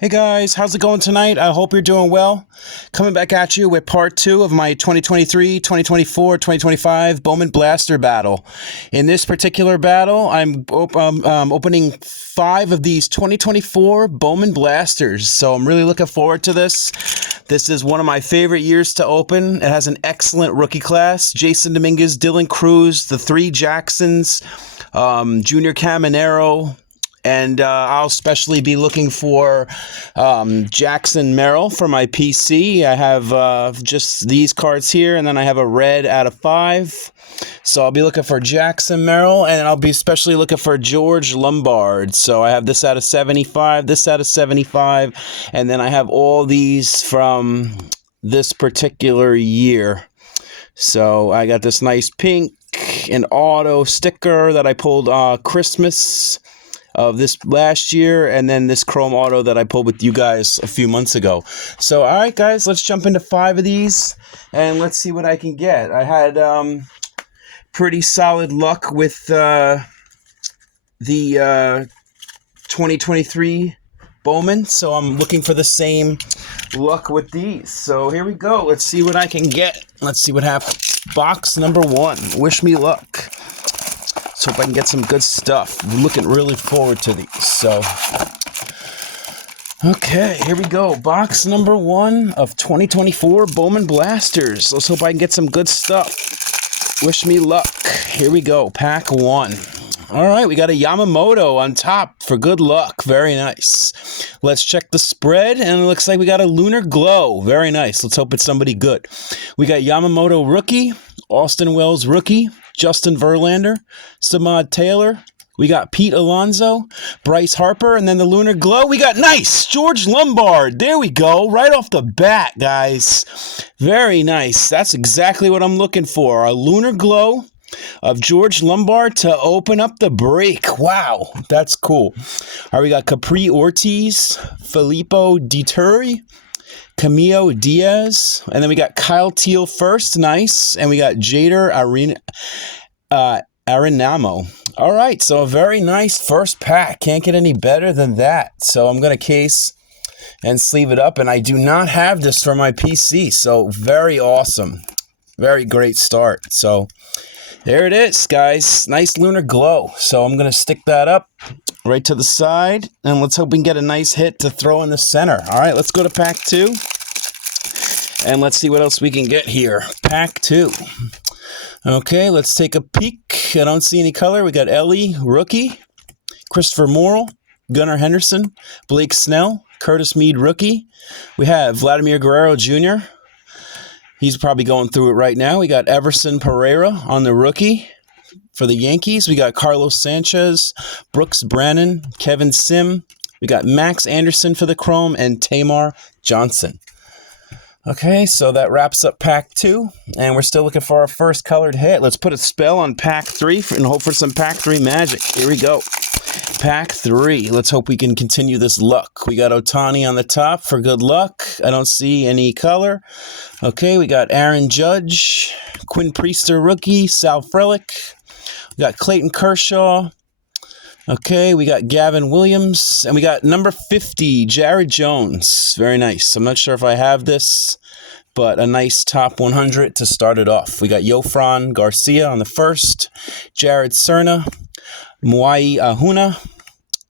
Hey guys, how's it going tonight? I hope you're doing well. Coming back at you with part 2 of my 2023, 2024, 2025 Bowman Blaster battle. In this particular battle, I'm opening 5 of these 2024 Bowman Blasters. So I'm really looking forward to this. This is one of my favorite years to open. It has an excellent rookie class. Jason Dominguez, Dylan Cruz, the 3 Jacksons, Junior Caminero, and I'll especially be looking for Jackson Merrill for my PC. I have just these cards here, and then I have a red out of 5. So I'll be looking for Jackson Merrill, and I'll be especially looking for George Lombard. So I have this out of 75, this out of 75, and then I have all these from this particular year. So I got this nice pink and auto sticker that I pulled Christmas of this last year, and then this chrome auto that I pulled with you guys a few months ago. So all right guys, let's jump into 5 of these and let's see what I can get. I had pretty solid luck with the 2023 Bowman, so I'm looking for the same luck with these. So here we go, let's see what I can get. Let's see what happens. Box number 1, wish me luck. Let's hope I can get some good stuff. I'm looking really forward to these. So, okay, here we go. Box number 1 of 2024 Bowman Blasters. Let's hope I can get some good stuff. Wish me luck. Here we go. Pack 1. All right, we got a Yamamoto on top for good luck. Very nice. Let's check the spread, and it looks like we got a Lunar Glow. Very nice. Let's hope it's somebody good. We got Yamamoto rookie, Austin Wells rookie, Justin Verlander, Samad Taylor. We got Pete Alonso, Bryce Harper, and then the Lunar Glow. We got nice George Lombard. There we go. Right off the bat, guys. Very nice. That's exactly what I'm looking for. A Lunar Glow of George Lombard to open up the break. Wow, that's cool. All right, we got Capri Ortiz, Filippo Dituri, Camilo Diaz, and then we got Kyle Teal first, nice, and we got Jader Arenamo. All right, so a very nice first pack. Can't get any better than that. So I'm going to case and sleeve it up, and I do not have this for my PC, so very awesome. Very great start. So there it is, guys. Nice Lunar Glow. So I'm going to stick that up right to the side, and let's hope we can get a nice hit to throw in the center. All right, let's go to pack 2, and let's see what else we can get here. Pack 2. Okay, let's take a peek. I don't see any color. We got Ellie, rookie, Christopher Morrell, Gunnar Henderson, Blake Snell, Curtis Mead, rookie. We have Vladimir Guerrero Jr., he's probably going through it right now. We got Everson Pereira on the rookie for the Yankees. We got Carlos Sanchez, Brooks Brannon, Kevin Sim. We got Max Anderson for the chrome, and Tamar Johnson. Okay, so that wraps up pack 2, and we're still looking for our first colored hit. Let's put a spell on pack 3 and hope for some pack 3 magic. Here we go. Pack 3. Let's hope we can continue this luck. We got Ohtani on the top for good luck. I don't see any color. Okay, we got Aaron Judge, Quinn Priester rookie, Sal Frelick. We got Clayton Kershaw. Okay, we got Gavin Williams, and we got number 50, Jared Jones. Very nice. I'm not sure if I have this, but a nice top 100 to start it off. We got Yofran Garcia on the first, Jared Cerna, Mwai Ahuna,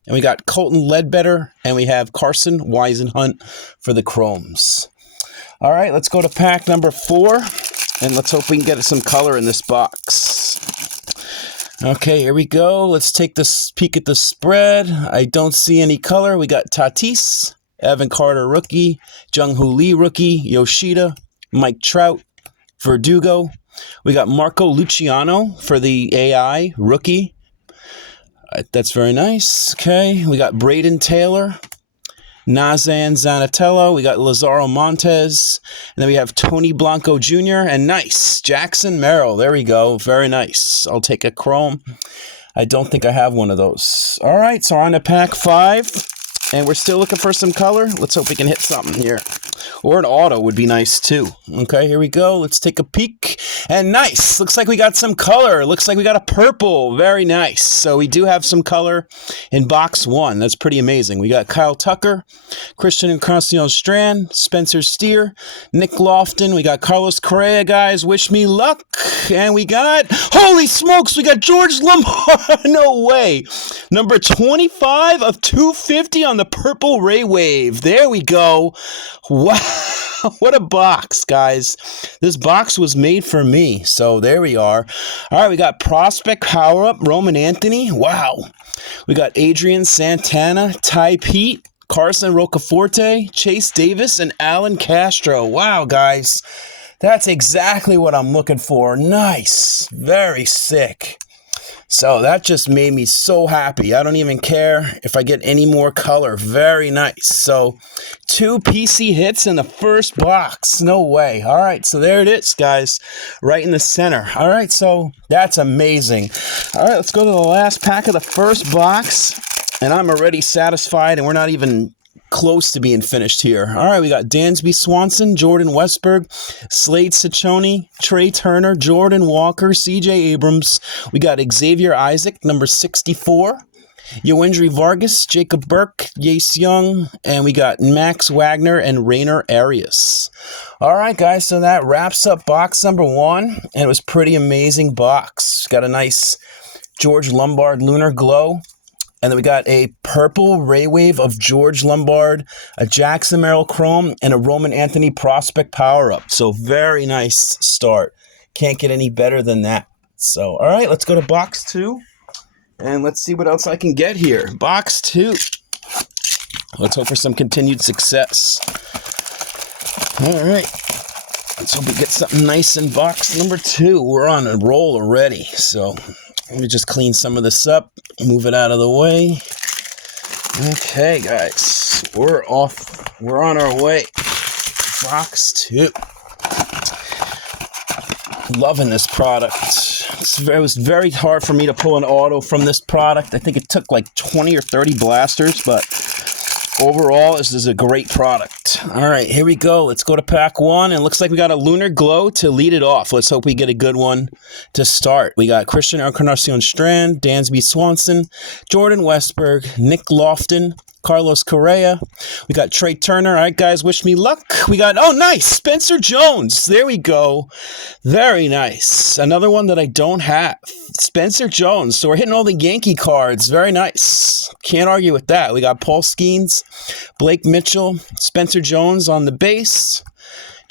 and we got Colton Ledbetter, and we have Carson Wisenhunt for the chromes. All right, let's go to pack number 4, and let's hope we can get some color in this box. Okay, here we go. Let's take this peek at the spread. I don't see any color. We got Tatis, Evan Carter rookie, Jung-Hoo Lee rookie, Yoshida, Mike Trout, Verdugo. We got Marco Luciano for the AI rookie. That's very nice. Okay, we got Braden Taylor, Nazan Zanatello. We got Lazaro Montez. And then we have Tony Blanco Jr. And nice, Jackson Merrill. There we go. Very nice. I'll take a chrome. I don't think I have one of those. All right, so on to pack 5. And we're still looking for some color. Let's hope we can hit something here. Or an auto would be nice too. Okay, here we go. Let's take a peek. And nice. Looks like we got some color. Looks like we got a purple. Very nice. So we do have some color in box 1. That's pretty amazing. We got Kyle Tucker, Christian Encarnacion-Strand, Spencer Steer, Nick Lofton. We got Carlos Correa, guys. Wish me luck. And we got, holy smokes, we got George Lombard. No way. Number 25 of 250 on the purple Ray Wave. There we go. Wow. What a box, guys. This box was made for me. So there we are. All right, we got Prospect Power Up, Roman Anthony. Wow. We got Adrian Santana, Ty Pete, Carson Rocaforte, Chase Davis, and Alan Castro. Wow, guys. That's exactly what I'm looking for. Nice. Very sick. So that just made me so happy. I don't even care if I get any more color. Very nice. So 2 PC hits in the first box. No way. All right, so there it is, guys. Right in the center. All right, so that's amazing. All right, let's go to the last pack of the first box. And I'm already satisfied, and we're not even close to being finished here. All right, we got Dansby Swanson, Jordan Westberg, Slade Ciccone, Trey Turner, Jordan Walker, CJ Abrams. We got Xavier Isaac, number 64. Yoendry Vargas, Jacob Burke, Yace Young, and we got Max Wagner and Rainer Arias. All right, guys, so that wraps up box number 1, and it was a pretty amazing box. Got a nice George Lombard Lunar Glow. And then we got a purple Ray Wave of George Lombard, a Jackson Merrill Chrome, and a Roman Anthony Prospect Power-Up. So very nice start. Can't get any better than that. So, all right, let's go to box 2. And let's see what else I can get here. Box 2. Let's hope for some continued success. All right. Let's hope we get something nice in box number 2. We're on a roll already. So let me just clean some of this up, move it out of the way. Okay, guys, we're off. We're on our way. Box 2. Loving this product. It was very hard for me to pull an auto from this product. I think it took like 20 or 30 blasters, but overall, this is a great product. All right, here we go. Let's go to pack 1. And it looks like we got a Lunar Glow to lead it off. Let's hope we get a good one to start. We got Christian Encarnacion-Strand, Dansby Swanson, Jordan Westberg, Nick Lofton, Carlos Correa. We got Trey Turner. All right, guys, wish me luck. We got, oh, nice, Spencer Jones. There we go. Very nice. Another one that I don't have. Spencer Jones. So we're hitting all the Yankee cards. Very nice. Can't argue with that. We got Paul Skeens, Blake Mitchell, Spencer Jones on the base,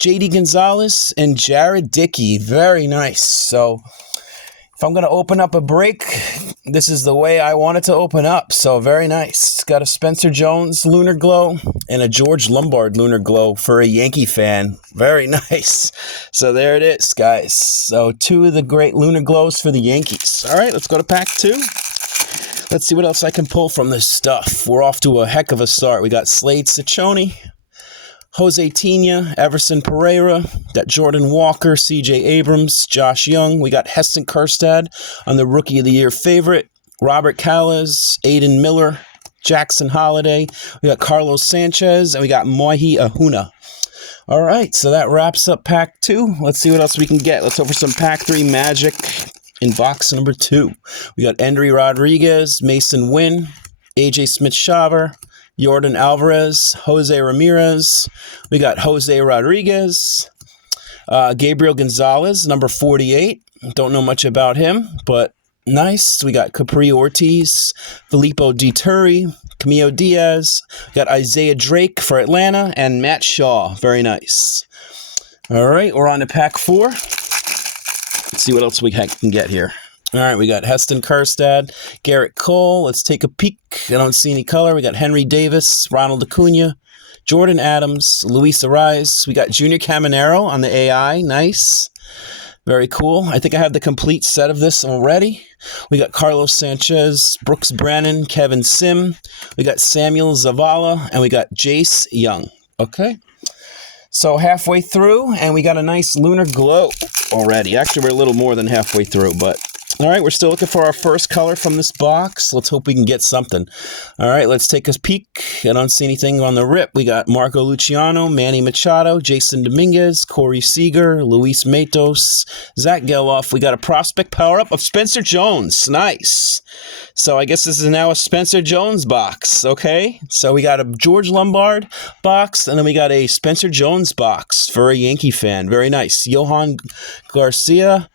JD Gonzalez, and Jared Dickey. Very nice. So if I'm going to open up a break, this is the way I want it to open up. So very nice. It's got a Spencer Jones Lunar Glow and a George Lombard Lunar Glow for a Yankee fan. Very nice. So there it is, guys. So 2 of the great Lunar Glows for the Yankees. All right, let's go to pack 2. Let's see what else I can pull from this stuff. We're off to a heck of a start. We got Slade Ciccone, Jose Tina, Everson Pereira, got Jordan Walker, CJ Abrams, Josh Young. We got Heston Kjerstad on the Rookie of the Year favorite, Robert Calles, Aiden Miller, Jackson Holiday. We got Carlos Sanchez, and we got Moihi Ahuna. All right, so that wraps up pack 2. Let's see what else we can get. Let's hope for some pack 3 magic in box number 2. We got Endry Rodriguez, Mason Wynn, AJ Smith-Shaver, Yordan Alvarez, Jose Ramirez. We got Jose Rodriguez, Gabriel Gonzalez, number 48. Don't know much about him, but nice. We got Capri Ortiz, Filippo Dituri, Camilo Diaz. We got Isaiah Drake for Atlanta, and Matt Shaw. Very nice. All right, we're on to pack 4. Let's see what else we can get here. All right, we got Heston Kjerstad, Garrett Cole. Let's take a peek. I don't see any color. We got Henry Davis, Ronald Acuna, Jordan Adams, Luis Ariz. We got Junior Caminero on the AI. Nice. Very cool. I think I have the complete set of this already. We got Carlos Sanchez, Brooks Brannon, Kevin Sim. We got Samuel Zavala, and we got Jace Young. Okay. So halfway through, and we got a nice Lunar Glow already. Actually, we're a little more than halfway through, but All right, we're still looking for our first color from this box. Let's hope we can get something. All right, let's take a peek. I don't see anything on the rip. We got Marco Luciano, Manny Machado, Jason Dominguez, Corey Seager, Luis Matos, Zach Geloff. We got a prospect power-up of Spencer Jones. Nice. So I guess this is now a Spencer Jones box, okay? So we got a George Lombard box, and then we got a Spencer Jones box for a Yankee fan. Very nice. Johan Garcia,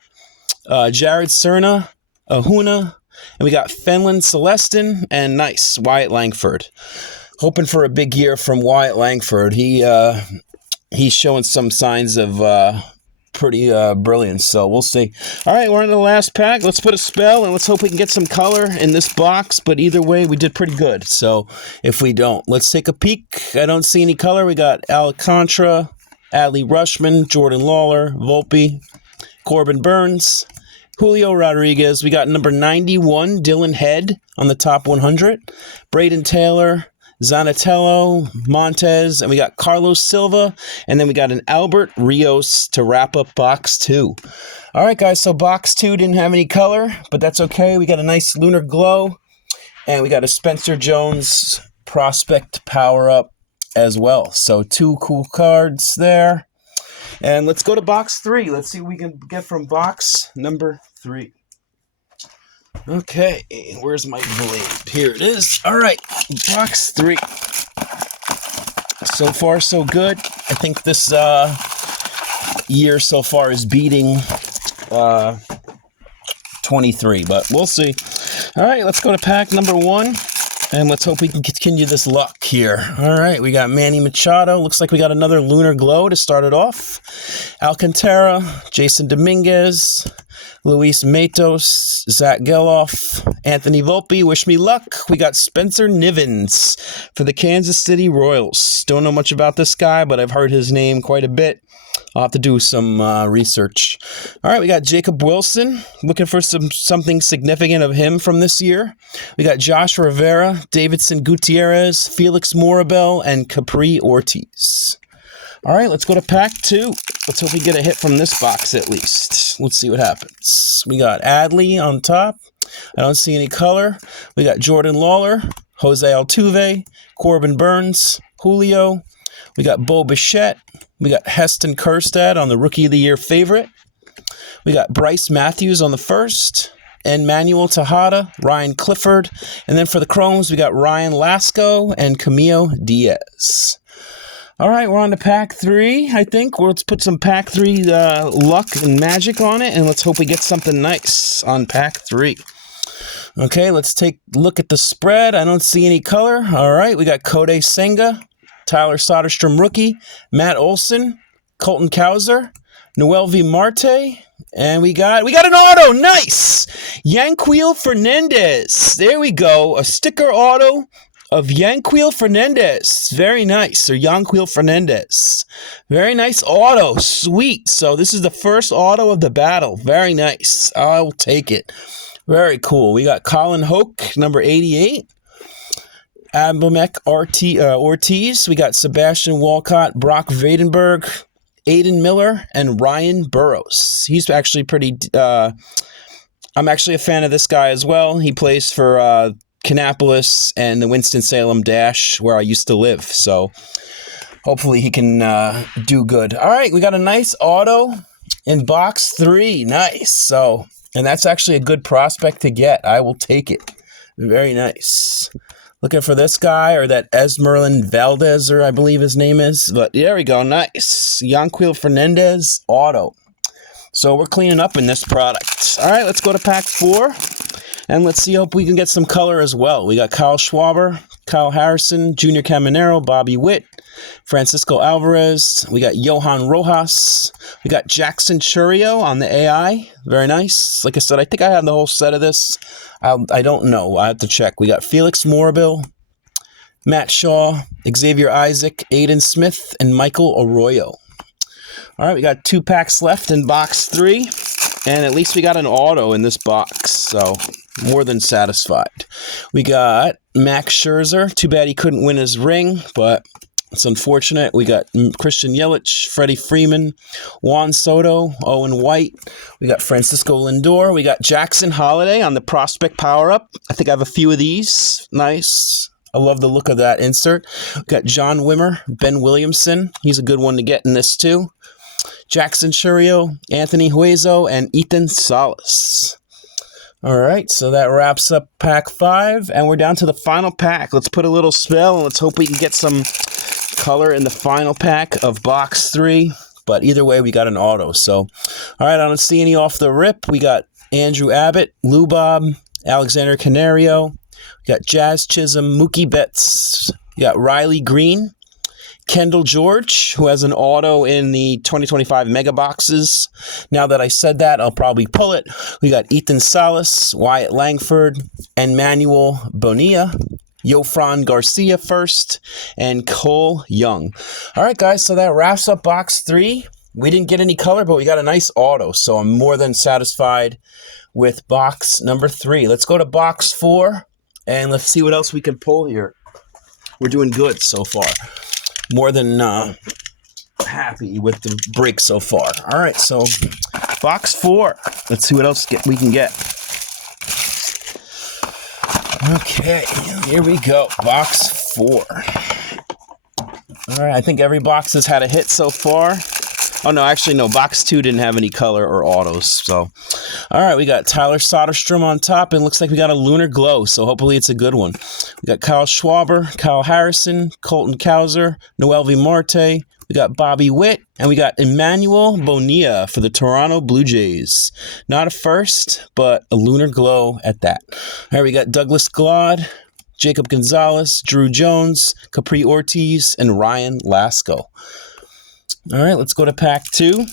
Jared Cerna, Ahuna, and we got Fenlon Celestin, and nice, Wyatt Langford. Hoping for a big year from Wyatt Langford. He's showing some signs of pretty brilliance, so we'll see. All right, we're on the last pack. Let's put a spell, and let's hope we can get some color in this box, but either way, we did pretty good. So if we don't, let's take a peek. I don't see any color. We got Alcantara, Adley Rushman, Jordan Lawler, Volpe, Corbin Burns, Julio Rodriguez. We got number 91, Dylan Head, on the top 100. Braden Taylor, Zanatello, Montez, and we got Carlos Silva, and then we got an Albert Rios to wrap up box 2. All right, guys, so box 2 didn't have any color, but that's okay. We got a nice Lunar Glow, and we got a Spencer Jones prospect power-up as well. So 2 cool cards there. And let's go to box 3. Let's see what we can get from box number 3. Okay, where's my blade? Here it is. All right, box 3. So far, so good. I think this year so far is beating 23, but we'll see. All right, let's go to pack number 1. And let's hope we can continue this luck here. All right, we got Manny Machado. Looks like we got another Lunar Glow to start it off. Alcantara, Jason Dominguez, Luis Matos, Zach Geloff, Anthony Volpe. Wish me luck. We got Spencer Nivens for the Kansas City Royals. Don't know much about this guy, but I've heard his name quite a bit. I'll have to do some research. All right, we got Jacob Wilson. Looking for something significant of him from this year. We got Josh Rivera, Davidson Gutierrez, Felix Morabel, and Capri Ortiz. All right, let's go to pack 2. Let's hope we get a hit from this box at least. Let's see what happens. We got Adley on top. I don't see any color. We got Jordan Lawler, Jose Altuve, Corbin Burns, Julio. We got Bo Bichette. We got Heston Kjerstad on the Rookie of the Year favorite. We got Bryce Matthews on the first, and Manuel Tejada, Ryan Clifford. And then for the Chromes, we got Ryan Lasco and Camilo Diaz. All right, we're on to pack 3, I think. Let's put some pack 3 luck and magic on it, and let's hope we get something nice on pack 3. Okay, let's take a look at the spread. I don't see any color. All right, we got Kodai Senga, Tyler Soderstrom rookie, Matt Olson, Colton Cowser, Noel V. Marte, and we got an auto. Nice! Yanquiel Fernandez. There we go. A sticker auto of Yanquiel Fernandez. Very nice. Or Yanquiel Fernandez. Very nice auto. Sweet. So this is the first auto of the battle. Very nice. I will take it. Very cool. We got Colin Hoke, number 88. Abimelec Ortiz. We got Sebastian Walcott, Brock Vadenberg, Aiden Miller, and Ryan Burrows. He's actually pretty... I'm actually a fan of this guy as well. He plays for Kannapolis and the Winston-Salem Dash, where I used to live. So hopefully he can do good. All right, we got a nice auto in box 3. Nice. So, and that's actually a good prospect to get. I will take it. Very nice. Looking for this guy, or that Esmeralin Valdez, or I believe his name is. But there we go. Nice. Yanquiel Fernandez auto. So we're cleaning up in this product. All right, let's go to pack 4. And let's see, hope we can get some color as well. We got Kyle Schwarber, Kyle Harrison, Junior Caminero, Bobby Witt, Francisco Alvarez. We got Johan Rojas. We got Jackson Churio on the AI. Very nice. Like I said, I think I have the whole set of this. I don't know. I have to check. We got Felix Morabel, Matt Shaw, Xavier Isaac, Aiden Smith, and Michael Arroyo. All right, we got 2 packs left in box 3. And at least we got an auto in this box, so more than satisfied. We got Max Scherzer. Too bad he couldn't win his ring, but It's unfortunate. We got Christian Yelich, Freddie Freeman, Juan Soto, Owen White. We got Francisco Lindor. We got Jackson Holiday on the prospect power-up. I think I have a few of these. Nice. I love the look of that insert. We got John Wimmer, Ben Williamson. He's a good one to get in this too. Jackson Churio, Anthony Huezo, and Ethan Salas. All right, so that wraps up pack 5, and we're down to the final pack. Let's put a little spell, and let's hope we can get some color in the final pack of box 3. But either way, we got an auto. So, all right, I don't see any off the rip. We got Andrew Abbott, Lou Bob, Alexander Canario. We got Jazz Chisholm, Mookie Betts. We got Riley Green. Kendall George, who has an auto in the 2025 mega boxes. Now that I said that, I'll probably pull it. We got Ethan Salas, Wyatt Langford, and Manuel Bonilla, Yofran Garcia first, and Cole Young. All right, guys, so that wraps up box 3. We didn't get any color, but we got a nice auto, so I'm more than satisfied with box number 3. Let's go to box 4, and let's see what else we can pull here. We're doing good so far. More than happy with the break so far. All right, so box 4. Let's see what else we can get. Okay, here we go. Box 4. All right, I think every box has had a hit so far. Oh, no, actually, no. Box 2 didn't have any color or autos. So, all right, we got Tyler Soderstrom on top, and looks like we got a Lunar Glow, so hopefully it's a good one. We got Kyle Schwarber, Kyle Harrison, Colton Cowser, Noelvi Marte. We got Bobby Witt, and we got Emmanuel Bonilla for the Toronto Blue Jays. Not a first, but a Lunar Glow at that. All right, we got Douglas Glod, Jacob Gonzalez, Drew Jones, Capri Ortiz, and Ryan Lasco. All right, let's go to pack 2,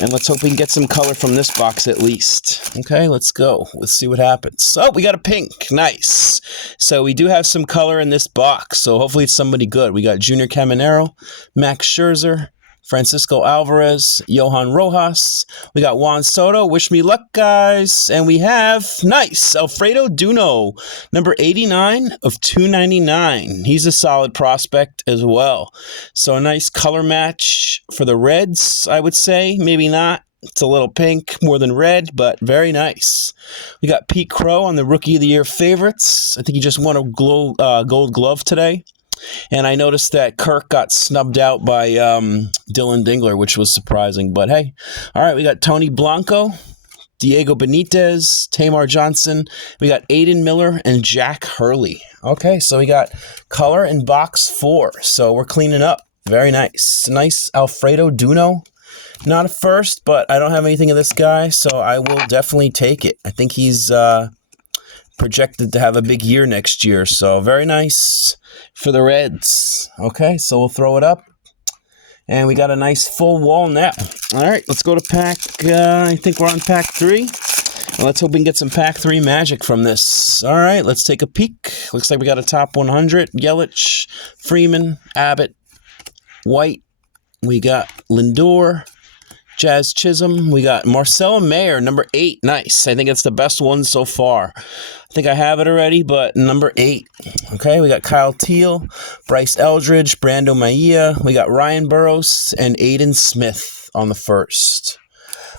and let's hope we can get some color from this box at least. Okay, let's go. Let's see what happens. Oh, we got a pink. Nice. So we do have some color in this box, so hopefully it's somebody good. We got Junior Caminero, Max Scherzer, Francisco Alvarez, Johan Rojas. We got Juan Soto. Wish me luck, guys. And we have, nice, Alfredo Duno, number 89 of 299. He's a solid prospect as well. So a nice color match for the Reds, I would say. Maybe not. It's a little pink more than red, but very nice. We got Pete Crow on the Rookie of the Year favorites. I think he just won a gold glove today. And I noticed that Kirk got snubbed out by Dylan Dingler, which was surprising. But hey, all right, we got Tony Blanco, Diego Benitez, Tamar Johnson. We got Aiden Miller and Jack Hurley. Okay, so we got color in box 4. So we're cleaning up. Very nice. Nice Alfredo Duno. Not a first, but I don't have anything of this guy, so I will definitely take it. I think he's projected to have a big year next year, so very nice for the Reds. Okay, so we'll throw it up, and we got a nice full wall now. All right, let's go to pack, I think we're on pack 3, and let's hope we can get some pack 3 magic from this. All right, let's take a peek. Looks like we got a top 100, Yelich, Freeman, Abbott, White. We got Lindor, Jazz Chisholm. We got Marcelo Mayer, number 8. Nice. I think it's the best one so far. I think I have it already, but number 8. Okay, we got Kyle Teal, Bryce Eldridge, Brando Maia. We got Ryan Burroughs and Aiden Smith on the first.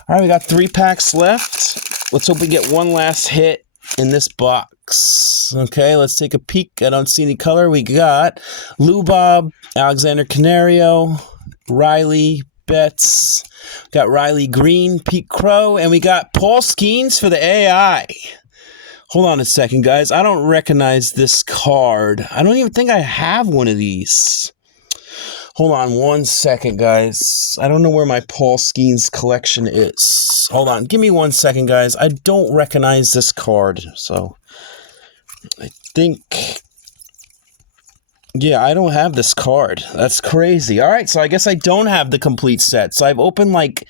All right, we got 3 packs left. Let's hope we get one last hit in this box. Okay, let's take a peek. I don't see any color. We got Lou Bob, Alexander Canario, Riley Betts, got Riley Green, Pete Crow, and we got Paul Skeens for the AI. Hold on a second, guys. I don't recognize this card. I don't even think I have one of these. Hold on one second, guys. I don't know where my Paul Skeens collection is. Hold on. Give me 1 second, guys. I don't recognize this card. So, I think... yeah, I don't have this card. That's crazy. All right, so I guess I don't have the complete set. So I've opened like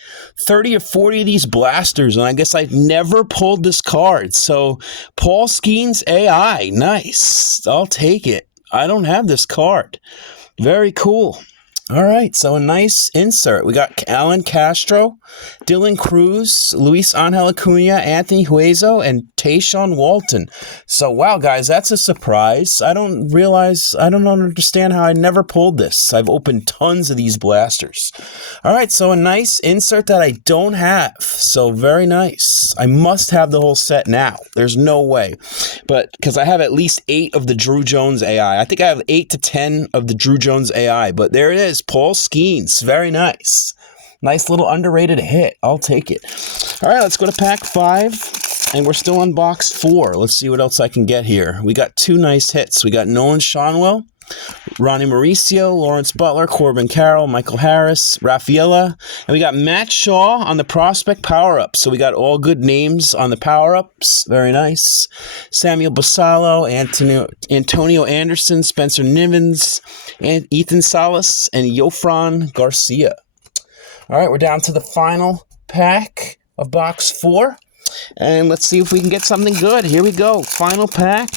30 or 40 of these blasters, and I guess I've never pulled this card. So Paul Skeens AI. Nice. I'll take it. I don't have this card. Very cool. All right, so a nice insert. We got Alan Castro, Dylan Cruz, Luis Angel Acuna, Anthony Hueso, and Tayshaun Walton. So, wow, guys, that's a surprise. I don't understand how I never pulled this. I've opened tons of these blasters. All right, so a nice insert that I don't have. So, very nice. I must have the whole set now. There's no way. But, because I have at least 8 of the Drew Jones AI. I think I have 8 to 10 of the Drew Jones AI, but there it is. Paul Skeens. Very nice. Nice little underrated hit. I'll take it. All right, let's go to pack 5. And we're still on box 4. Let's see what else I can get here. We got 2 nice hits. We got Nolan Schanuel, Ronnie Mauricio, Lawrence Butler, Corbin Carroll, Michael Harris, Rafaela. And we got Matt Shaw on the prospect power-up. So we got all good names on the power-ups. Very nice. Samuel Basallo, Antonio Anderson, Spencer Nivens, and Ethan Salas, and Yofran Garcia. All right, we're down to the final pack of box 4. And let's see if we can get something good. Here we go. Final pack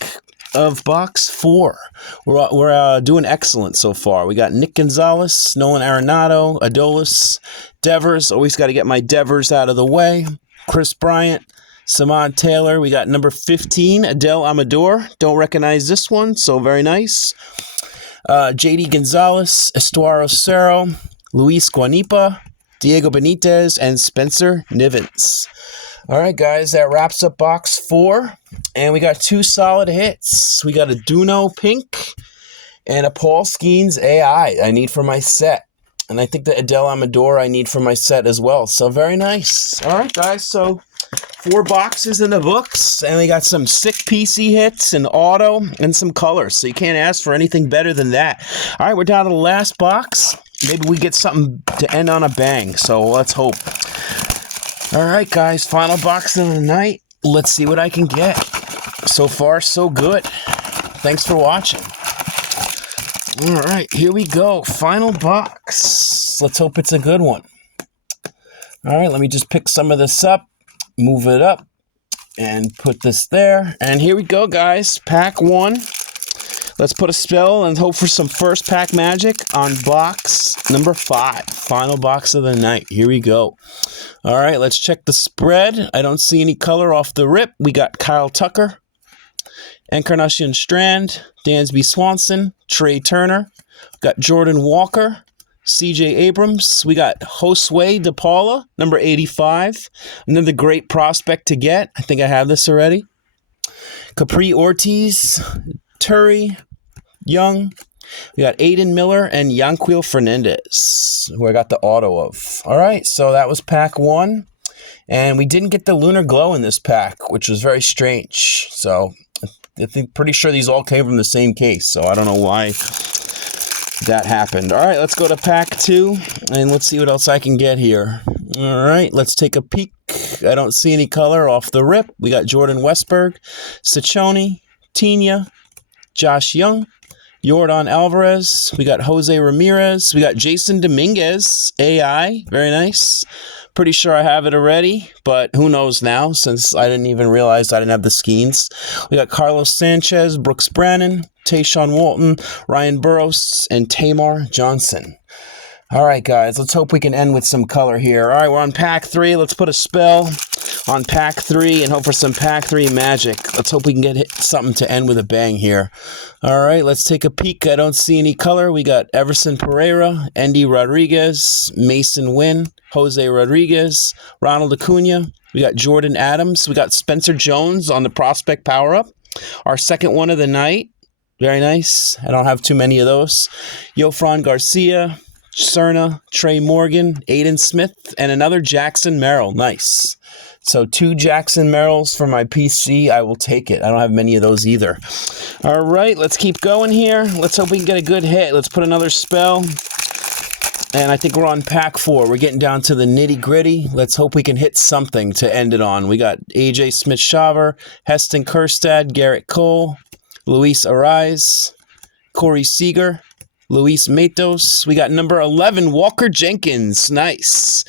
of box 4. We're doing excellent so far. We got Nick Gonzalez, Nolan Arenado, Adolis, Devers. Always got to get my Devers out of the way. Chris Bryant, Samad Taylor. We got number 15, Adele Amador. Don't recognize this one, so very nice. J.D. Gonzalez, Estuaro Cerro, Luis Guanipa, Diego Benitez, and Spencer Nivens. All right, guys, that wraps up box 4, and we got 2 solid hits. We got a Duno Pink and a Paul Skeens AI I need for my set, and I think the Adele Amador I need for my set as well, so very nice. All right, guys, so 4 boxes in the books, and we got some sick PC hits and auto and some colors, so you can't ask for anything better than that. All right, we're down to the last box. Maybe we get something to end on a bang, so let's hope. All right, guys, final box of the night. Let's see what I can get. So far, so good. Thanks for watching. All right, here we go. Final box. Let's hope it's a good one. All right, let me just pick some of this up, move it up, and put this there. And here we go, guys. Pack 1. Let's put a spell and hope for some first pack magic on box number 5. Final box of the night. Here we go. All right, let's check the spread. I don't see any color off the rip. We got Kyle Tucker, Encarnacion Strand, Dansby Swanson, Trey Turner. Got Jordan Walker, CJ Abrams. We got Josue DePaula, number 85. Another great prospect to get. I think I have this already. Capri Ortiz, Turi, Young. We got Aiden Miller and Yanquil Fernandez, who I got the auto of. All right, so that was pack 1. And we didn't get the Lunar Glow in this pack, which was very strange. So I think pretty sure these all came from the same case, so I don't know why that happened. All right, let's go to pack 2, and let's see what else I can get here. All right, let's take a peek. I don't see any color off the rip. We got Jordan Westberg, Ciccone, Tina, Josh Young, Yordan Alvarez. We got Jose Ramirez. We got Jason Dominguez, AI. Very nice. Pretty sure I have it already, but who knows now, since I didn't even realize I didn't have the Skeens. We got Carlos Sanchez, Brooks Brannon, Tayshaun Walton, Ryan Burroughs, and Tamar Johnson. All right, guys, let's hope we can end with some color here. All right, we're on pack 3. Let's put a spell on pack 3 and hope for some pack 3 magic. Let's hope we can get something to end with a bang here. All right, let's take a peek. I don't see any color. We got Everson Pereira, Andy Rodriguez, Mason Wynn, Jose Rodriguez, Ronald Acuna. We got Jordan Adams. We got Spencer Jones on the prospect power-up. Our second one of the night. Very nice. I don't have too many of those. Yofran Garcia, Cerna, Trey Morgan, Aiden Smith, and another Jackson Merrill. Nice. So 2 Jackson Merrills for my PC. I will take it. I don't have many of those either. All right, let's keep going here. Let's hope we can get a good hit. Let's put another spell. And I think we're on pack 4. We're getting down to the nitty-gritty. Let's hope we can hit something to end it on. We got AJ Smith-Shaver, Heston Kjerstad, Garrett Cole, Luis Ariz, Corey Seager, Luis Matos. We got number 11, Walker Jenkins. Nice.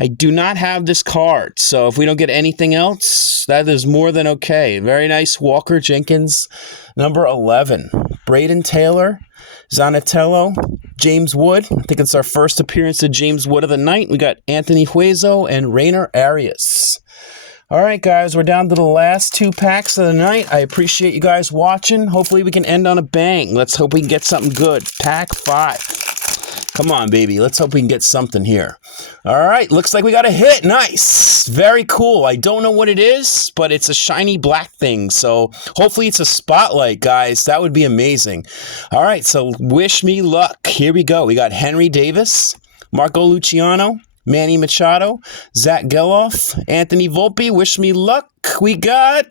I do not have this card, so if we don't get anything else, that is more than okay. Very nice, Walker Jenkins, number 11. Braden Taylor, Zanatello, James Wood. I think it's our first appearance of James Wood of the night. We got Anthony Hueso and Rainer Arias. All right, guys, we're down to the last 2 packs of the night. I appreciate you guys watching. Hopefully we can end on a bang. Let's hope we can get something good. Pack 5. Come on, baby. Let's hope we can get something here. All right, looks like we got a hit. Nice. Very cool. I don't know what it is, but it's a shiny black thing. So hopefully it's a spotlight, guys. That would be amazing. All right, so wish me luck. Here we go. We got Henry Davis, Marco Luciano, Manny Machado, Zach Geloff, Anthony Volpe, wish me luck. We got,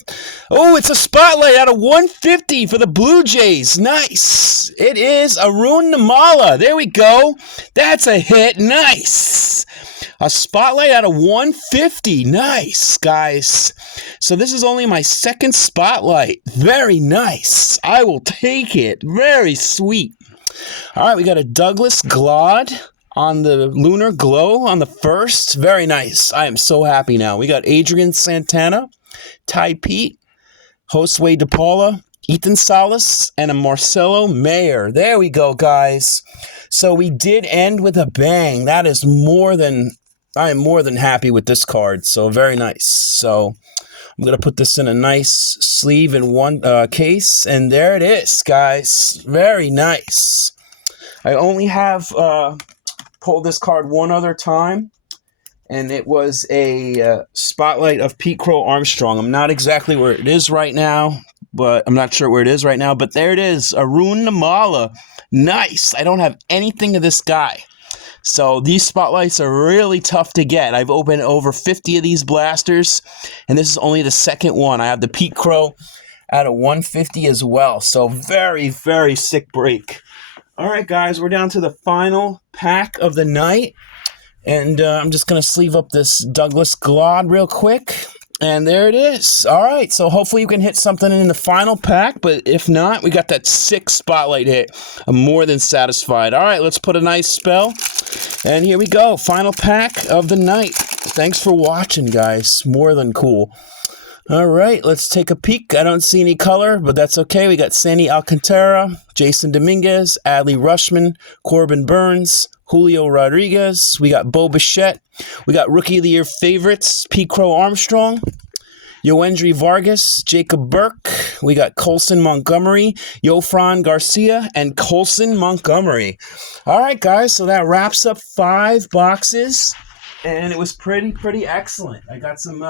oh, it's a spotlight out of 150 for the Blue Jays. Nice. It is Arun Namala. There we go. That's a hit. Nice. A spotlight out of 150. Nice, guys. So this is only my 2nd spotlight. Very nice. I will take it. Very sweet. All right, we got a Douglas Glad on the Lunar Glow on the 1st. Very nice. I am so happy now. We got Adrian Santana, Ty Pete, Josue De Paula, Ethan Salas, and a Marcelo Mayer. There we go, guys. So we did end with a bang. That is I am more than happy with this card. So very nice. So I'm going to put this in a nice sleeve in one case. And there it is, guys. Very nice. I only have pulled this card one other time, and it was a spotlight of Pete Crow Armstrong. I'm not exactly where it is right now, but I'm not sure where it is right now, but there it is. Arun Namala. Nice. I don't have anything of this guy. So these spotlights are really tough to get. I've opened over 50 of these blasters, and this is only the 2nd one. I have the Pete Crow out of 150 as well. So very, very sick break. All right, guys, we're down to the final pack of the night, and I'm just going to sleeve up this Douglas Glad real quick, and there it is. All right, so hopefully you can hit something in the final pack, but if not, we got that 6 spotlight hit. I'm more than satisfied. All right, let's put a nice spell, and here we go. Final pack of the night. Thanks for watching, guys. More than cool. All right, let's take a peek. I don't see any color, but that's okay. We got Sandy Alcantara, Jason Dominguez, Adley Rushman, Corbin Burns, Julio Rodriguez. We got Bo Bichette. We got Rookie of the Year favorites, Pete Crow Armstrong, Yoendry Vargas, Jacob Burke. We got Colson Montgomery, Yofran Garcia, and Colson Montgomery. All right, guys, so that wraps up 5 boxes, and it was pretty excellent. I got some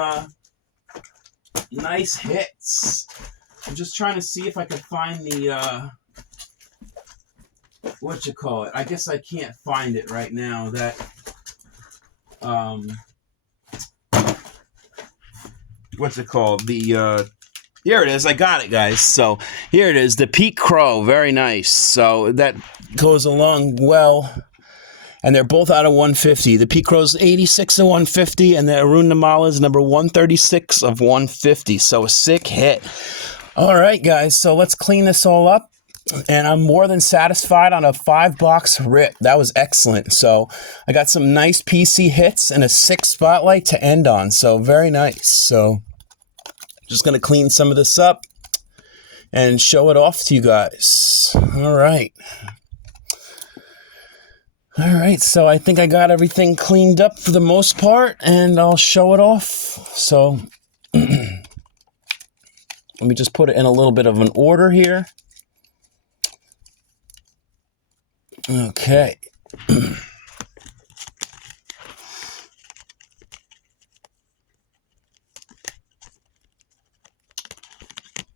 nice hits. I'm just trying to see if I can find the I guess I can't find it right now. That here it is. I got it, guys. So here it is, the Pete Crow. Very nice. So that goes along well. And they're both out of 150. The Pete Crow's 86 of 150, and the Arun Namala is number 136 of 150. So a sick hit. All right, guys. So let's clean this all up. And I'm more than satisfied on a 5-box rip. That was excellent. So I got some nice PC hits and a 6 spotlight to end on. So very nice. So just going to clean some of this up and show it off to you guys. All right. All right, so I think I got everything cleaned up for the most part, and I'll show it off. So let me just put it in a little bit of an order here. Okay.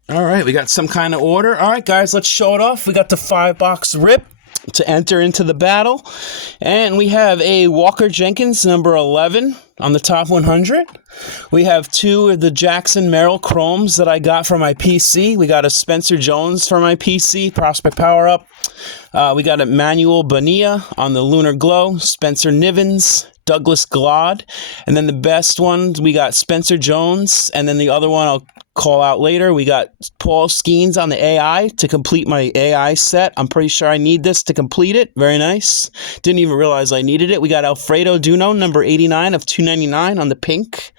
All right, we got some kind of order. All right, guys, let's show it off. We got the 5-box rip to enter into the battle, and we have a Walker Jenkins number 11 on the top 100. We have 2 of the Jackson Merrill Chromes that I got for my PC. We got a Spencer Jones for my PC, Prospect Power Up. We got a Manuel Bonilla on the Lunar Glow, Spencer Nivens, Douglas Glad, and then the best ones, we got Spencer Jones, and then the other one I'll call out later. We got Paul Skeens on the AI to complete my AI set. I'm pretty sure I need this to complete it. Very nice. Didn't even realize I needed it. We got Alfredo Duno, number 89 of 299 on the pink.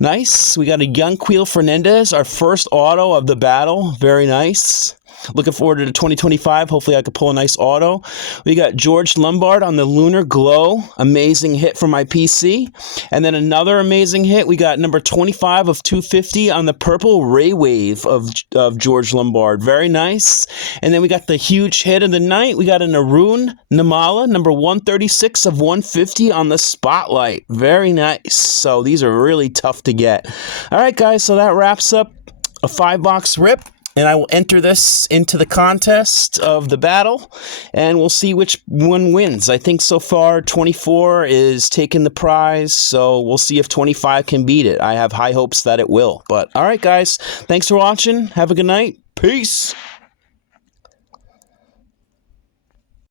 Nice. We got a young Queel Fernandez, our first auto of the battle. Very nice. Looking forward to 2025. Hopefully I could pull a nice auto. We got George Lombard on the Lunar Glow. Amazing hit for my PC. And then another amazing hit. We got number 25 of 250 on the Purple Ray Wave of George Lombard. Very nice. And then we got the huge hit of the night. We got an Arun Namala, number 136 of 150 on the Spotlight. Very nice. So these are really tough to get. All right, guys. So that wraps up a 5-box rip. And I will enter this into the contest of the battle, and we'll see which one wins. I think so far 24 is taking the prize, so we'll see if 25 can beat it. I have high hopes that it will. But all right, guys, thanks for watching. Have a good night. Peace.